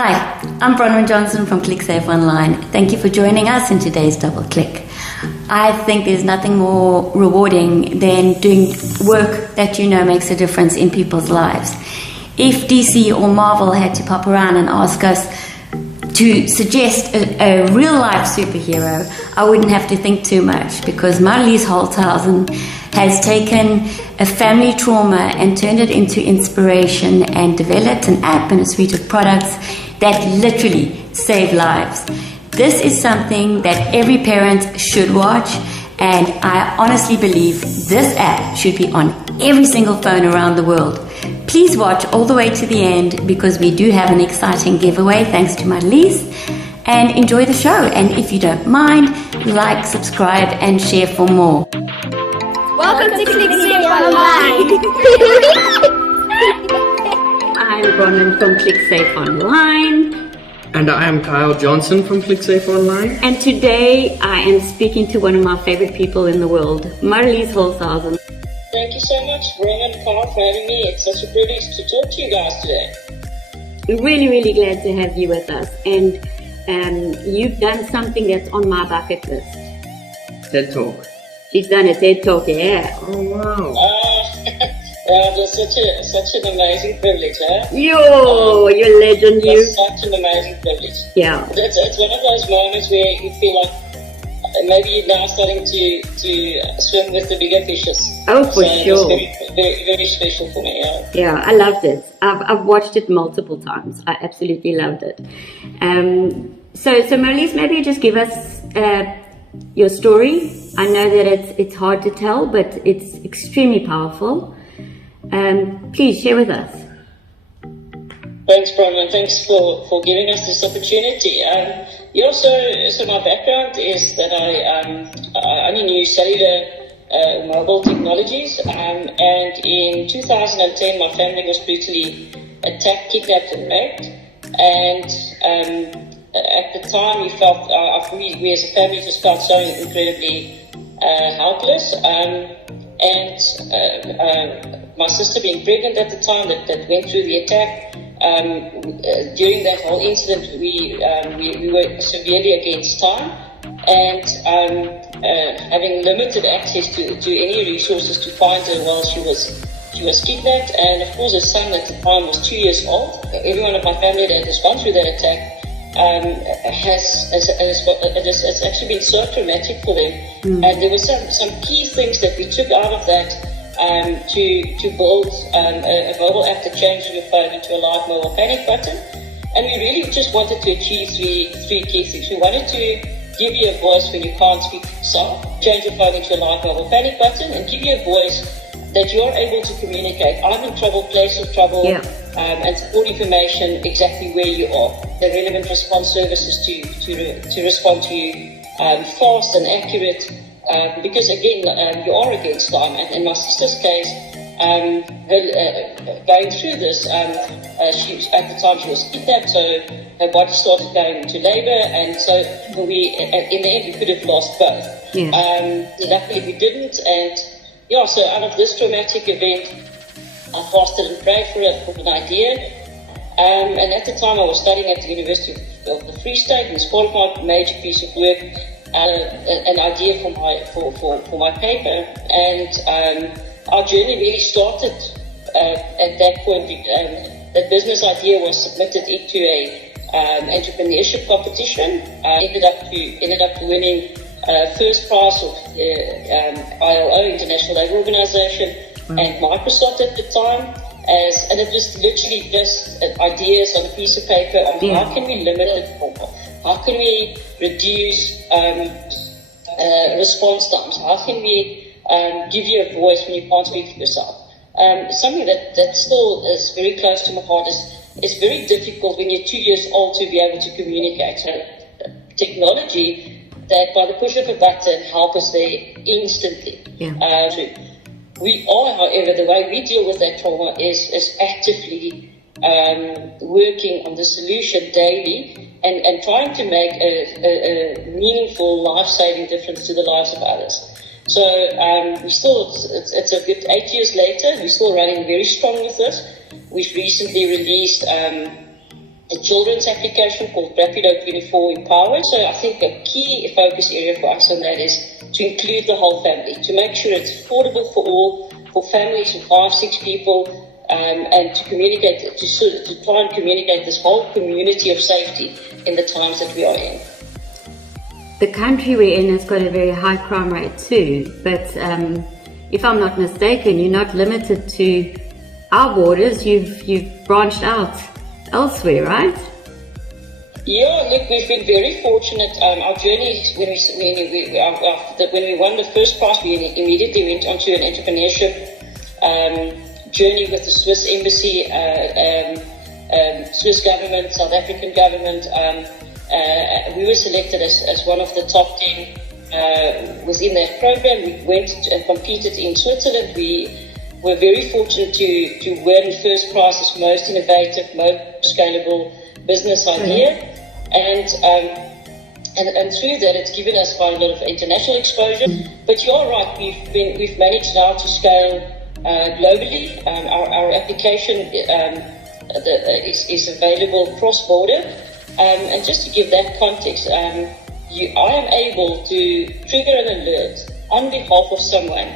Hi, I'm Bronwyn Johnson from ClickSafe Online. Thank you for joining us in today's Double Click. I think there's nothing more rewarding than doing work that you know makes a difference in people's lives. If DC or Marvel had to pop around and ask us to suggest a real-life superhero, I wouldn't have to think too much, because Marlize Holtzhausen has taken a family trauma and turned it into inspiration and developed an app and a suite of products that literally save lives. This is something that every parent should watch, and I honestly believe this app should be on every single phone around the world. Please watch all the way to the end, because we do have an exciting giveaway thanks to Marlize, and enjoy the show. And if you don't mind, like, subscribe and share for more. Welcome to ClickSafe Online. I'm Bronwyn from ClickSafe Online. And I am Kyle Johnson from ClickSafe Online. And today I am speaking to one of my favorite people in the world, Marlize Holtzhausen. Thank you so much, Bronwyn and Kyle, for having me. It's such a privilege to talk to you guys today. We're really, really glad to have you with us. And you've done something that's on my bucket list. TED Talk. She's done a TED Talk, yeah. Oh, wow. That's such an amazing privilege, huh? Yo, you're a legend, you. That's such an amazing privilege. Yeah. It's one of those moments where you feel like maybe you're now starting to swim with the bigger fishes. Oh, for sure. It's very, very special for me, yeah. Yeah, I loved it. I've watched it multiple times. I absolutely loved it. So Marlize, maybe you just give us your story. I know that it's hard to tell, but it's extremely powerful. Please share with us. Thanks, Bronwyn. Thanks for giving us this opportunity. So my background is that I only knew cellular mobile technologies, and in 2010 my family was brutally attacked, kidnapped and raped, and at the time we as a family just felt so incredibly helpless, and my sister being pregnant at the time that went through the attack. During that whole incident, we were severely against time, and having limited access to any resources to find her while she was kidnapped. And of course, her son at the time was 2 years old. Everyone of my family that has gone through that attack has actually been so traumatic for them. And there were some key things that we took out of that to build a mobile app that changes your phone into a live mobile panic button. And we really just wanted to achieve three key things. We wanted to give you a voice when you can't speak for yourself, change your phone into a live mobile panic button, and give you a voice that you're able to communicate. I'm in trouble, place of trouble, and support information exactly where you are. The relevant response services to respond to you fast and accurate, because again, you are against time. And in my sister's case, going through this, at the time she was kidnapped, so her body started going into labor, and so in the end we could have lost both. Luckily we didn't, and so out of this traumatic event, I fasted and prayed for an idea. And at the time I was studying at the University of the Free State, and as part of my major piece of work, an idea for my paper. And our journey really started at that point. That business idea was submitted into a entrepreneurship competition. Ended up winning first prize of ILO, International Labour Organization, and Microsoft at the time. And it was literally just ideas on a piece of paper on how can we limit it more, how can we reduce response times, how can we give you a voice when you can't speak for yourself. Something that still is very close to my heart is very difficult when you're 2 years old to be able to communicate. So technology that by the push of a button help us there instantly. We are, however, the way we deal with that trauma is actively working on the solution daily and trying to make a meaningful, life-saving difference to the lives of others. So it's a good 8 years later, we're still running very strong with this. We've recently released a children's application called Rapido 24 Empowered. So I think a key focus area for us on that is to include the whole family, to make sure it's affordable for all, for families of 5, 6 people, and to communicate, to try and communicate this whole community of safety in the times that we are in. The country we're in has got a very high crime rate too, but if I'm not mistaken, you're not limited to our borders, you've branched out elsewhere, right? Yeah, look, we've been very fortunate. Our journey, when we won the first prize, we immediately went onto an entrepreneurship journey with the Swiss embassy, Swiss government, South African government. We were selected as one of the top 10 within that program. We went and competed in Switzerland. We were very fortunate to win first prize as most innovative, most scalable business idea. And through that, it's given us quite a lot of international exposure. But you're right, we've managed now to scale globally. Our application is available cross-border. And just to give that context, I am able to trigger an alert on behalf of someone.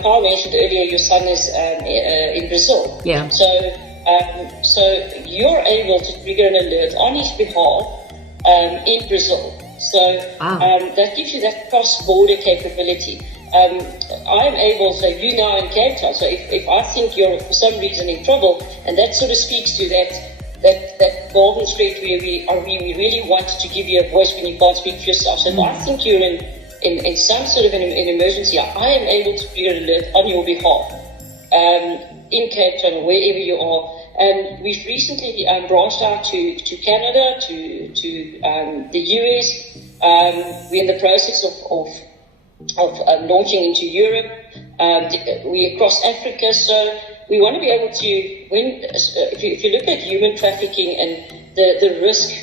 Carl mentioned earlier your son is in Brazil. Yeah. So you're able to trigger an alert on his behalf in Brazil. So that gives you that cross-border capability. I'm able, so you now in Cape Town, so if I think you're for some reason in trouble, and that sort of speaks to that golden thread where we really want to give you a voice when you can't speak for yourself. So if I think you're in some sort of an emergency, I am able to trigger an alert on your behalf in Cape Town or wherever you are. And we've recently branched out to Canada, to the US. We're in the process of launching into Europe. We're across Africa, so we want to be able to, if you look at human trafficking and the risk,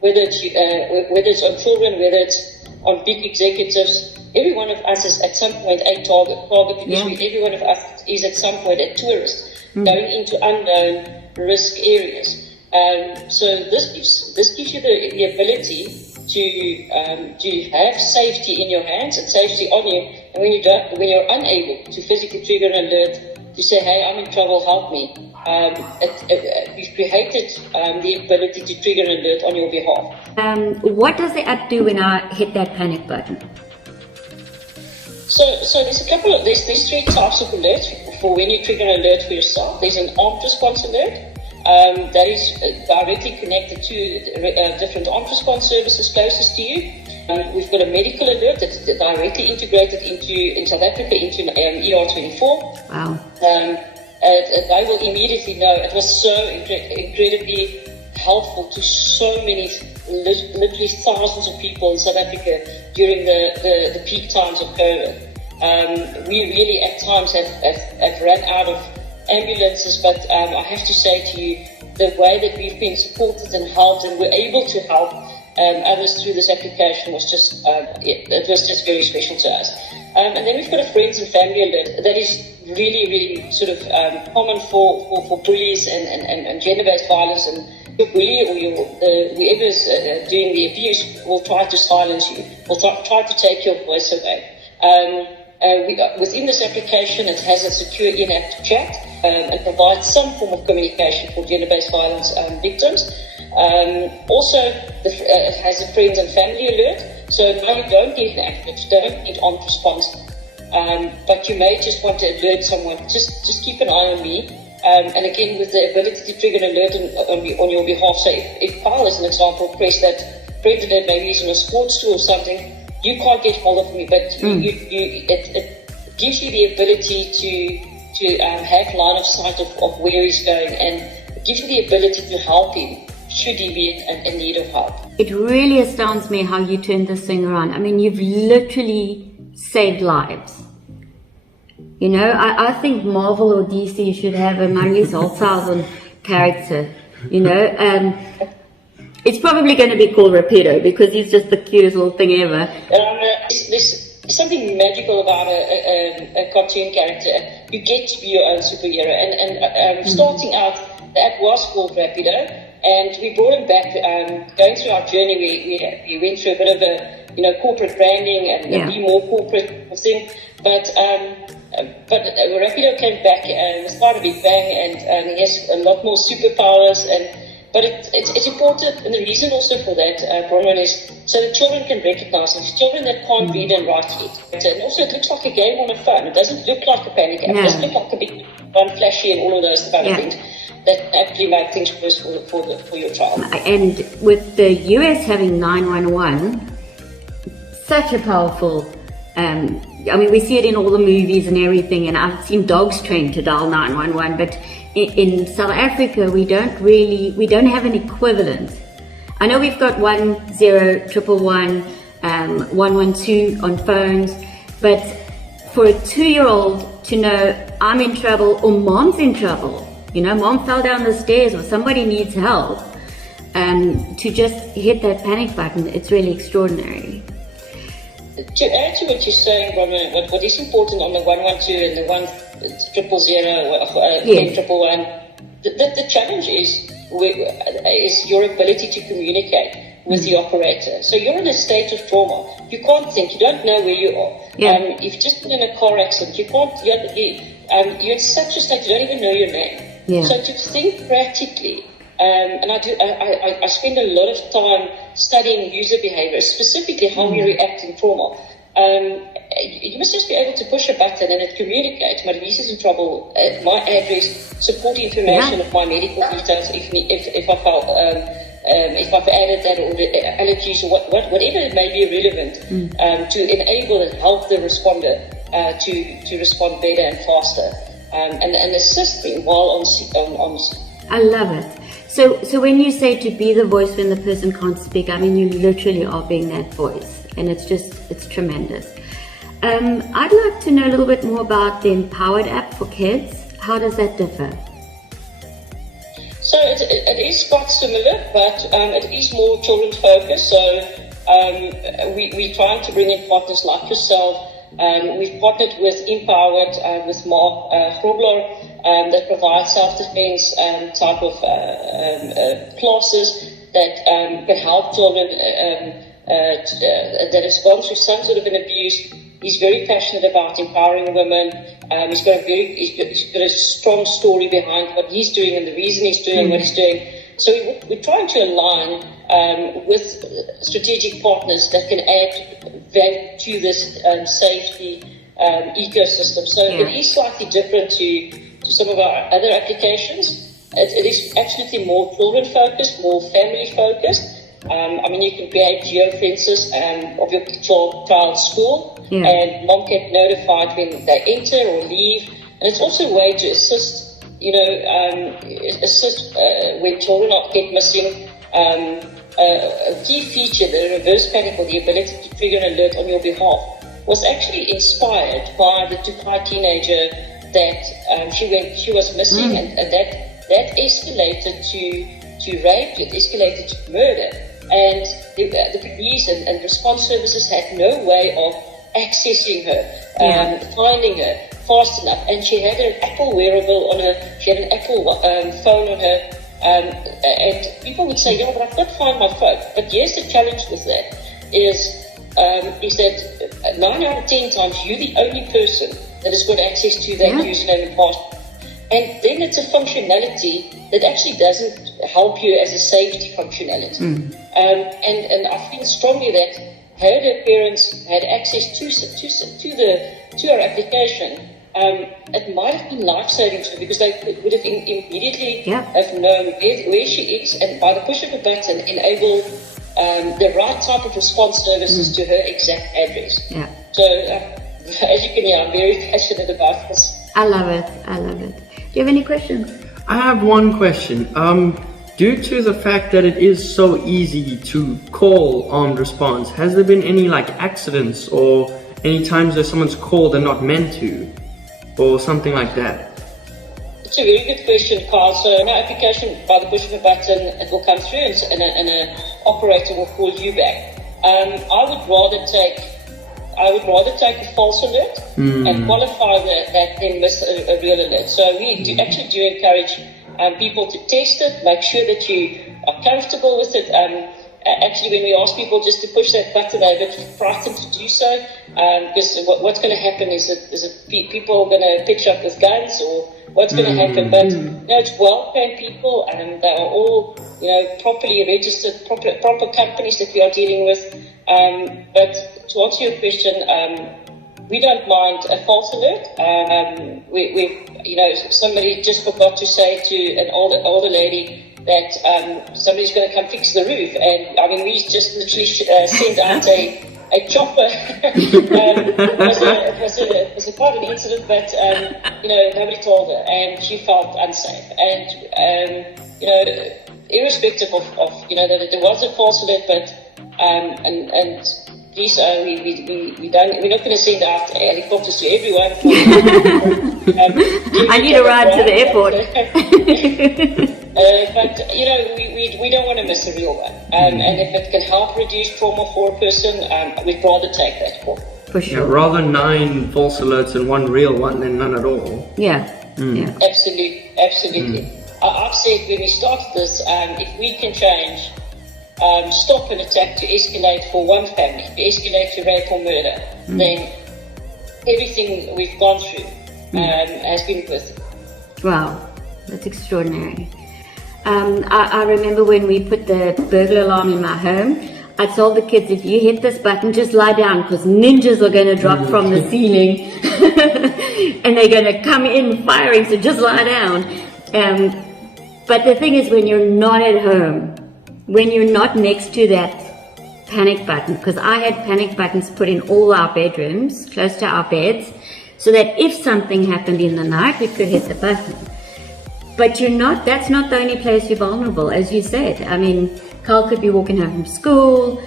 whether it's on children, whether it's on big executives, every one of us is at some point a target because every one of us is at some point a tourist going into unknown risk areas. So this gives you the ability to have safety in your hands and safety on you. And when you're unable to physically trigger an alert to say, "Hey, I'm in trouble, help me," we've created the ability to trigger an alert on your behalf. What does the app do when I hit that panic button? So there's there's 3 types of alerts for when you trigger an alert for yourself. There's an armed response alert that is directly connected to different armed response services closest to you. We've got a medical alert that's directly integrated in South Africa into ER24. Wow. They will immediately know. It was so incredibly helpful to so many, literally thousands of people in South Africa during the peak times of COVID. We really at times have run out of ambulances, but I have to say to you, the way that we've been supported and helped and we're able to help others through this application was just it was just very special to us. And then we've got a friends and family alert that is really sort of common for bullies and gender-based violence. And your bully or whoever's doing the abuse will try to silence you, will try to take your voice away. Within this application, it has a secure in-app chat and provides some form of communication for gender-based violence victims. Also, it has a friends and family alert. So now you don't need an app, you don't need armed response, but you may just want to alert someone. Just keep an eye on me. And again, with the ability to trigger an alert on your behalf. So if Carl, as an example, press that friend alert, maybe he's in a sports tour or something, you can't get hold of me, but it gives you the ability to have line of sight of where he's going, and it gives you the ability to help him should he be in need of help. It really astounds me how you turned this thing around. I mean, you've literally saved lives. You know, I think Marvel or DC should have a Marlize Holtzhausen character, you know. It's probably going to be called Rapido because he's just the cutest little thing ever. There's something magical about a cartoon character. You get to be your own superhero. And starting out, the app was called Rapido. And we brought him back. Going through our journey, we went through a bit of a corporate branding and be more corporate thing. But Rapido came back with quite a big bang, and he has a lot more superpowers. But it's important, and the reason also for that, Bronwyn, is so that children can recognize it. It's children that can't read and write yet. And also it looks like a game on a phone. It doesn't look like a panic app. It doesn't look like a big one flashy and all of those kind of things that actually make things worse for your child. And with the US having 911, such a powerful, we see it in all the movies and everything, and I've seen dogs trained to dial 911, but in South Africa, we don't have an equivalent. I know we've got 10111, 112 on phones, but for a 2-year-old to know I'm in trouble or mom's in trouble, mom fell down the stairs or somebody needs help, to just hit that panic button, it's really extraordinary. To add to what you're saying, Bronwyn, what is important on the 112 and the 1000, 10111, the challenge is your ability to communicate with the operator. So you're in a state of trauma. You can't think. You don't know where you are. Yeah. You've just been in a car accident. You're in such a state you don't even know your name. Yeah. So to think practically. And I spend a lot of time studying user behavior, specifically how we react in trauma. You must just be able to push a button and it communicates. Marlize is in trouble. My address, support information of my medical details. If I felt, if I've added that or the allergies or whatever it may be relevant, to enable and help the responder to respond better and faster, and assist me while on. I love it. So when you say to be the voice when the person can't speak, you literally are being that voice, and it's tremendous. I'd like to know a little bit more about the Empowered app for kids. How does that differ? So it is quite similar, but it is more children focused. So we're trying to bring in partners like yourself. We've partnered with Empowered, with Mark Grobler, that provide self-defense type of classes that can help children that has gone through some sort of an abuse. He's very passionate about empowering women. He's got a strong story behind what he's doing and the reason he's doing what he's doing. So we're trying to align with strategic partners that can add value to this safety ecosystem. So it is slightly different to some of our other applications. It is absolutely more children-focused, more family-focused. You can create geofences of your child's school, and mom get notified when they enter or leave. And it's also a way to assist, when children get missing. A key feature, the reverse panic, or the ability to trigger an alert on your behalf, was actually inspired by the Tukai teenager that she was missing, and that escalated to rape, it escalated to murder, and the police and response services had no way of accessing her, finding her fast enough, and she had an Apple wearable on her, she had an Apple phone on her, and people would say, but I can't find my phone. But here's the challenge with that, is that 9 out of 10 times you're the only person that has got access to that username and password. And then it's a functionality that actually doesn't help you as a safety functionality. And I feel strongly that had her parents had access to our application, it might have been life-saving to them, because they would have immediately have known where she is, and by the push of a button enable the right type of response services to her exact address. So as you can hear, I'm very passionate about this. I love it. Do you have any questions? I have one question. Due to the fact that it is so easy to call armed response, has there been any accidents or any times that someone's called and not meant to, or something like that? It's a very good question, Carl. So in our application, by the push of a button, it will come through, and an operator will call you back. I would rather take a false alert and qualify that then miss a real alert. So we do encourage people to test it, make sure that you are comfortable with it. Actually, when we ask people just to push that button, they're a bit frightened to do so, because what's going to happen is that people are going to pitch up with guns, or what's going to happen. But no, it's well-paid people, and they are all, properly registered, proper companies that we are dealing with. But to answer your question, we don't mind a false alert. Somebody just forgot to say to an older lady that somebody's going to come fix the roof, and I mean, we just literally sent out a chopper. It was quite an incident, but nobody told her, and she felt unsafe. And irrespective of that there was a false alert, but and please, we're not going to send out helicopters to everyone. I need a ride to the airport. But we don't want to miss a real one, and if it can help reduce trauma for a person, we'd rather take that call. For sure. Yeah, rather 9 false alerts and 1 real one than none at all. Yeah. Yeah. Absolutely. I've said when we started this, if we can change, stop an attack to escalate for one family, to escalate to rape or murder, then everything we've gone through has been worth it. Wow, that's extraordinary. I remember when we put the burglar alarm in my home, I told the kids, if you hit this button, just lie down, because ninjas are going to drop from the ceiling and they're going to come in firing, so just lie down. But the thing is, when you're not at home, when you're not next to that panic button, because I had panic buttons put in all our bedrooms, close to our beds, so that if something happened in the night, we could hit the button. But that's not the only place you're vulnerable, as you said. I mean, Carl could be walking home from school.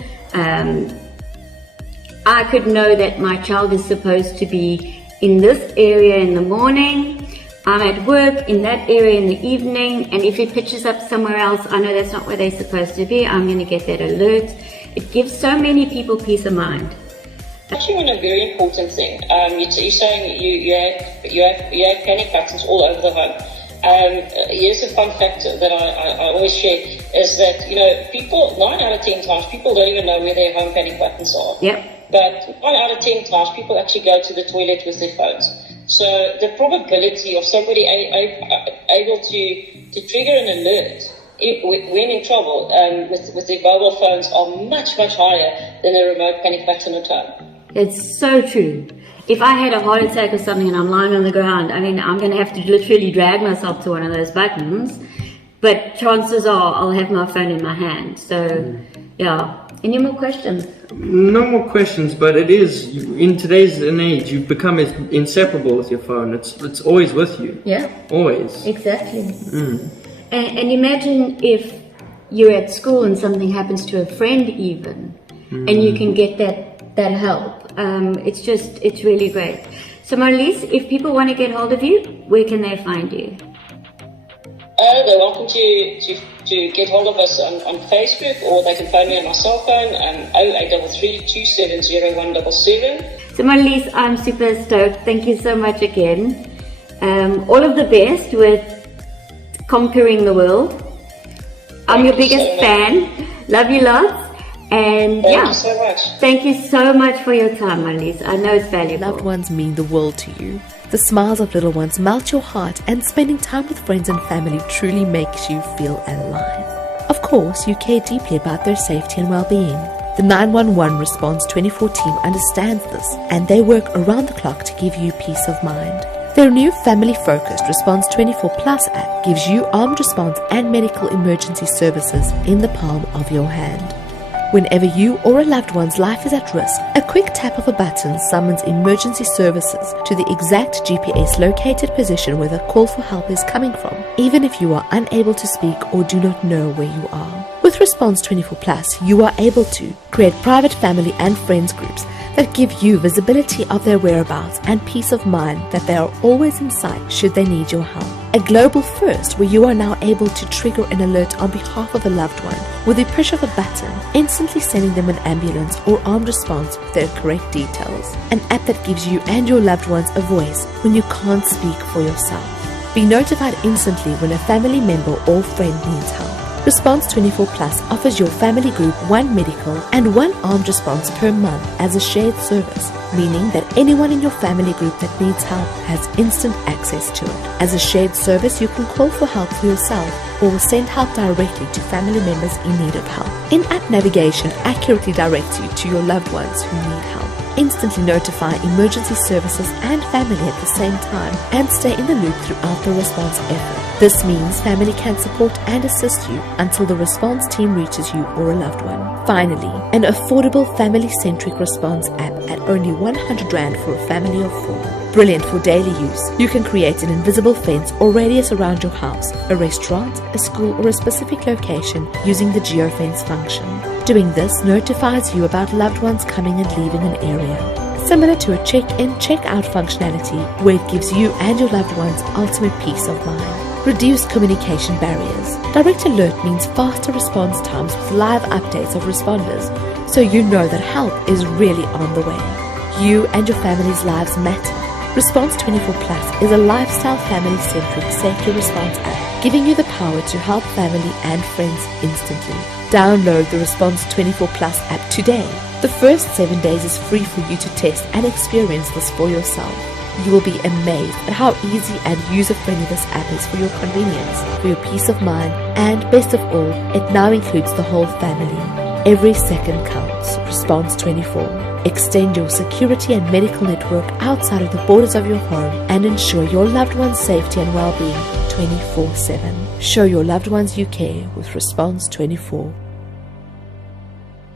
I could know that my child is supposed to be in this area in the morning. I'm at work in that area in the evening, and if he pitches up somewhere else, I know that's not where they're supposed to be. I'm going to get that alert. It gives so many people peace of mind. Actually, on a very important thing, you're saying you have panic buttons all over the home. Here's a fun fact that I always share, is that people 9 out of 10 times people don't even know where their home panic buttons are. Yep. But 9 out of 10 times people actually go to the toilet with their phones. So the probability of somebody able to trigger an alert when in trouble with their mobile phones are much, much higher than a remote panic button at home. It's so true. If I had a heart attack or something and I'm lying on the ground, I mean, I'm going to have to literally drag myself to one of those buttons. But chances are I'll have my phone in my hand. So, yeah. Any more questions? No more questions, but it is, in today's day and age, you've become inseparable with your phone. It's always with you. Yeah. Always. Exactly. And imagine if you're at school and something happens to a friend even, and you can get that help. It's really great. So Marlize, if people want to get hold of you, where can they find you? They're welcome to get hold of us on Facebook, or they can phone me on my cell phone, 0833 270 177. So Marlize, I'm super stoked. Thank you so much again. All of the best with conquering the world. I'm your biggest fan. Love you lots. And Thank you so much. Thank you so much for your time, Marlize. I know it's valuable. Loved ones mean the world to you. The smiles of little ones melt your heart, and spending time with friends and family truly makes you feel alive. Of course, you care deeply about their safety and well-being. The 911 Response 24 team understands this, and they work around the clock to give you peace of mind. Their new family-focused Response 24 Plus app gives you armed response and medical emergency services in the palm of your hand. Whenever you or a loved one's life is at risk, a quick tap of a button summons emergency services to the exact GPS located position where the call for help is coming from, even if you are unable to speak or do not know where you are. With Response 24 Plus, you are able to create private family and friends groups that give you visibility of their whereabouts and peace of mind that they are always in sight should they need your help. A global first where you are now able to trigger an alert on behalf of a loved one with the push of a button, instantly sending them an ambulance or armed response with their correct details. An app that gives you and your loved ones a voice when you can't speak for yourself. Be notified instantly when a family member or friend needs help. Response24 Plus offers your family group one medical and one armed response per month as a shared service, meaning that anyone in your family group that needs help has instant access to it. As a shared service, you can call for help for yourself or send help directly to family members in need of help. In-app navigation accurately directs you to your loved ones who need help. Instantly notify emergency services and family at the same time and stay in the loop throughout the response effort. This means family can support and assist you until the response team reaches you or a loved one. Finally, an affordable family-centric response app at only 100 Rand for a family of 4. Brilliant for daily use. You can create an invisible fence or radius around your house, a restaurant, a school or a specific location using the geofence function. Doing this notifies you about loved ones coming and leaving an area. Similar to a check-in, check-out functionality where it gives you and your loved ones ultimate peace of mind. Reduce communication barriers. Direct alert means faster response times with live updates of responders, so you know that help is really on the way. You and your family's lives matter. Response24 Plus is a lifestyle family-centric safety response app, giving you the power to help family and friends instantly. Download the Response24 Plus app today. The first 7 days is free for you to test and experience this for yourself. You will be amazed at how easy and user-friendly this app is for your convenience, for your peace of mind, and best of all, it now includes the whole family. Every second counts. Response24. Extend your security and medical network outside of the borders of your home and ensure your loved one's safety and well-being 24/7. Show your loved ones you care with Response24.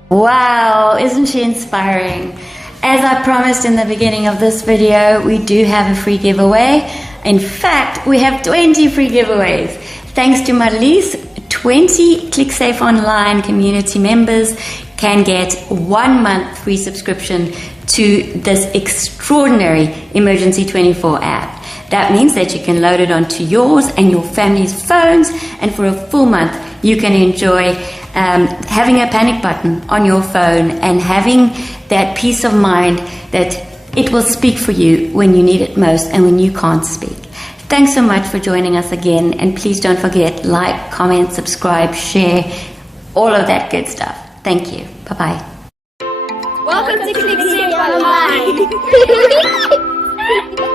Wow, isn't she inspiring? As I promised in the beginning of this video, we do have a free giveaway. In fact, we have 20 free giveaways. Thanks to Marlize, 20 ClickSafe Online community members can get 1 month free subscription to this extraordinary Emergency 24 app. That means that you can load it onto yours and your family's phones, and for a full month you can enjoy having a panic button on your phone and having that peace of mind that it will speak for you when you need it most and when you can't speak. Thanks so much for joining us again, and please don't forget, like, comment, subscribe, share, all of that good stuff. Thank you. Bye-bye. Welcome to ClickSafe Online.